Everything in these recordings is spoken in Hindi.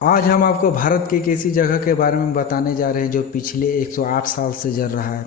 आज हम आपको भारत की एक ऐसी जगह के बारे में बताने जा रहे हैं जो पिछले 108 साल से जल रहा है।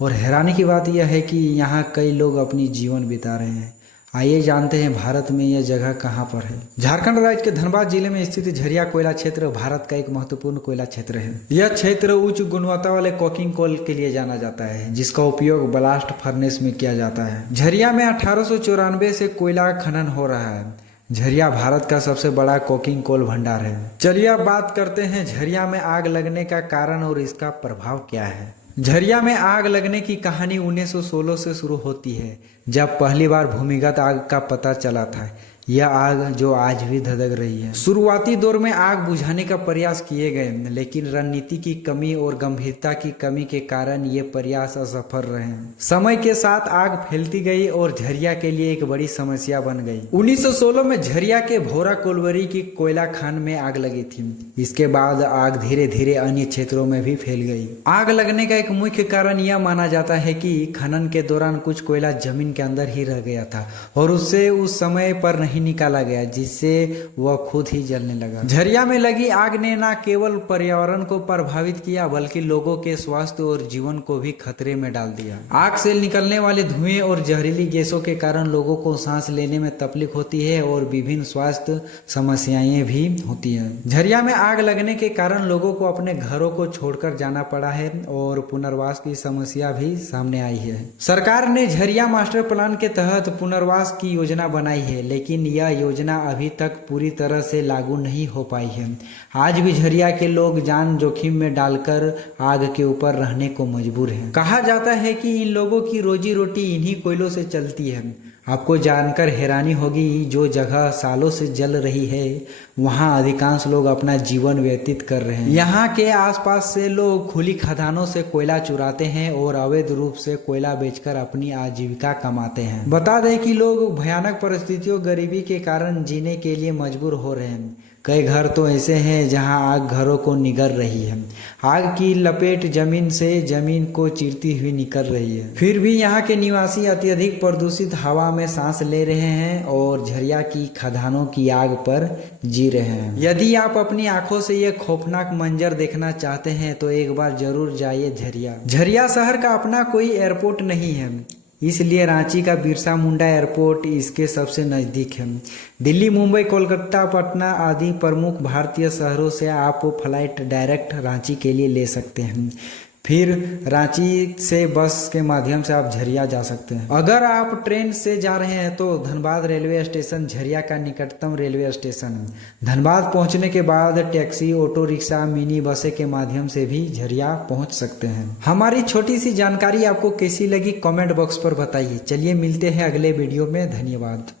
और हैरानी की बात यह है कि यहाँ कई लोग अपनी जीवन बिता रहे हैं। आइए जानते हैं भारत में यह जगह कहाँ पर है। झारखंड राज्य के धनबाद जिले में स्थित झरिया कोयला क्षेत्र भारत का एक महत्वपूर्ण कोयला क्षेत्र है। यह क्षेत्र उच्च गुणवत्ता वाले कोकिंग कोल के लिए जाना जाता है, जिसका उपयोग ब्लास्ट फर्नेस में किया जाता है। झरिया में 1894 से कोयला खनन हो रहा है। झरिया भारत का सबसे बड़ा कोकिंग कोल भंडार है। चलिए अब बात करते हैं झरिया में आग लगने का कारण और इसका प्रभाव क्या है। झरिया में आग लगने की कहानी 1916 से शुरू होती है, जब पहली बार भूमिगत आग का पता चला था। यह आग जो आज भी धधक रही है। शुरुआती दौर में आग बुझाने का प्रयास किए गए, लेकिन रणनीति की कमी और गंभीरता की कमी के कारण ये प्रयास असफल रहे। समय के साथ आग फैलती गई और झरिया के लिए एक बड़ी समस्या बन गई। 1916 में झरिया के भोरा कोलवरी की कोयला खान में आग लगी थी। इसके बाद आग धीरे धीरे अन्य क्षेत्रों में भी फैल गई। आग लगने का एक मुख्य कारण यह माना जाता है कि खनन के दौरान कुछ कोयला जमीन के अंदर ही रह गया था और उससे उस समय पर नहीं निकाला गया, जिससे वह खुद ही जलने लगा। झरिया में लगी आग ने न केवल पर्यावरण को प्रभावित किया, बल्कि लोगों के स्वास्थ्य और जीवन को भी खतरे में डाल दिया। आग से निकलने वाले धुएं और जहरीली गैसों के कारण लोगों को सांस लेने में तकलीफ होती है और विभिन्न स्वास्थ्य समस्याएं भी होती है। झरिया में आग लगने के कारण लोगों को अपने घरों को छोड़कर जाना पड़ा है और पुनर्वास की समस्या भी सामने आई है। सरकार ने झरिया मास्टर प्लान के तहत पुनर्वास की योजना बनाई है, लेकिन यह योजना अभी तक पूरी तरह से लागू नहीं हो पाई है। आज भी झरिया के लोग जान जोखिम में डालकर आग के ऊपर रहने को मजबूर हैं। कहा जाता है कि इन लोगों की रोजी रोटी इन्हीं कोयलों से चलती है। आपको जानकर हैरानी होगी, जो जगह सालों से जल रही है वहां अधिकांश लोग अपना जीवन व्यतीत कर रहे हैं। यहाँ के आसपास से लोग खुली खदानों से कोयला चुराते हैं और अवैध रूप से कोयला बेचकर अपनी आजीविका कमाते हैं। बता दें कि लोग भयानक परिस्थितियों, गरीबी के कारण जीने के लिए मजबूर हो रहे हैं। कई घर तो ऐसे हैं जहां आग घरों को निगल रही है। आग की लपेट जमीन को चीरती हुई निकल रही है। फिर भी यहाँ के निवासी अत्यधिक प्रदूषित हवा में सांस ले रहे हैं और झरिया की खदानों की आग पर जी रहे हैं। यदि आप अपनी आंखों से ये खौफनाक मंजर देखना चाहते हैं तो एक बार जरूर जाइए झरिया। झरिया शहर का अपना कोई एयरपोर्ट नहीं है, इसलिए रांची का बिरसा मुंडा एयरपोर्ट इसके सबसे नज़दीक है। दिल्ली, मुंबई, कोलकाता, पटना आदि प्रमुख भारतीय शहरों से आप फ्लाइट डायरेक्ट रांची के लिए ले सकते हैं। फिर रांची से बस के माध्यम से आप झरिया जा सकते हैं। अगर आप ट्रेन से जा रहे हैं तो धनबाद रेलवे स्टेशन झरिया का निकटतम रेलवे स्टेशन है। धनबाद पहुंचने के बाद टैक्सी, ऑटो रिक्शा, मिनी बसें के माध्यम से भी झरिया पहुंच सकते हैं। हमारी छोटी सी जानकारी आपको कैसी लगी कमेंट बॉक्स पर बताइए। चलिए मिलते हैं अगले वीडियो में। धन्यवाद।